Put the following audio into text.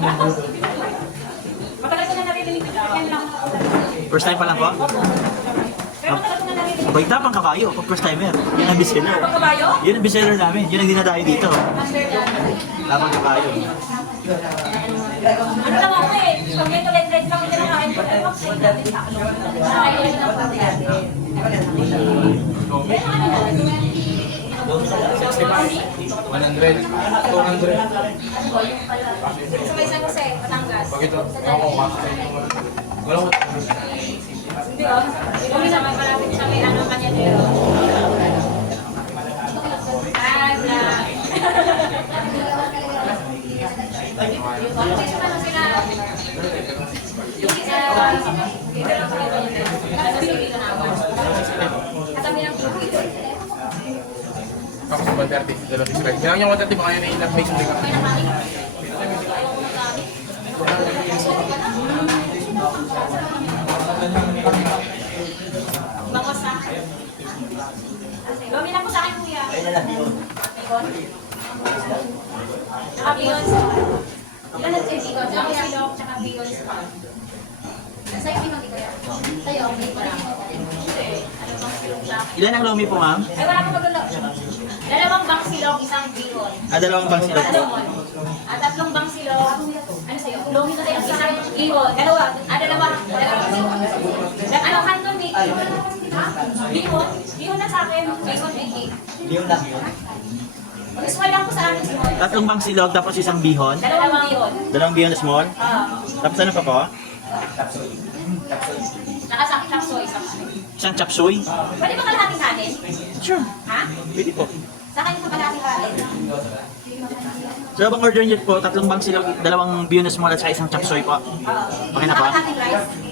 Matagal ko na naririnig ko yan lang. First time pa lang po? Pero matagal ko na naririnig. Abay, tapang kabayo. Pag first timer. Yun ang bestseller. Ang kabayo? Yun ang bestseller namin. Yun ang dinadayo dito. Tapang kabayo. Ano lang ako eh. Pag may tulet-red lang yung kinakain ko. Pero ako dati sa akin. Nakakain lang pati dati. Pero ano na? 100. 200. Sa may San Jose, Batangas. Bakit ako makakain yung walang Hindi oh. Kami naman malapit sa may ano kanya dito. Ay, na. Yung isa ano sila. Yung isa dito lang sila dito. Ano sila dito naman. Katabi ng tubig. ako sa 130. Dala 6 Kaya yung 130 baka yun ay na-face mo ka. Bangos sa akin. Gawin na po sa akin, kuya. Bacon. Tsaka bacon. Ilan na siya bacon? Tsaka silok, tsaka bacon. Sa'yo, bacon, kuya. Sa'yo, bacon lang. Ano bang silok lang? Ilan ang lomi po, ma'am? Ay, wala ko magulo. Dalawang bang silok, isang bacon. Dalawang bang silog po. Tatlong bang silok. Ano sa'yo? Lomi ko sa'yo, isang bacon. Dalawa. Dalawa. Ano, kanton, bacon. Bihon? Bihon na sa akin. Bacon, bacon. Bihon lang yun. Small lang po sa akin, small. Tatlong bang silog tapos isang bihon. Dalawang bihon. Dalawang bihon na small. Tapos ano pa po? Nakasaksak soy. Isang chop suey. Pwede ba kalahating kanin? Sure. Ha? Pwede po. Sa akin yung kalahating kanin. So, bang order niyo po, tatlong bang silog, dalawang bihon na small at saka isang chop suey po. Okay na po? Kalahating rice.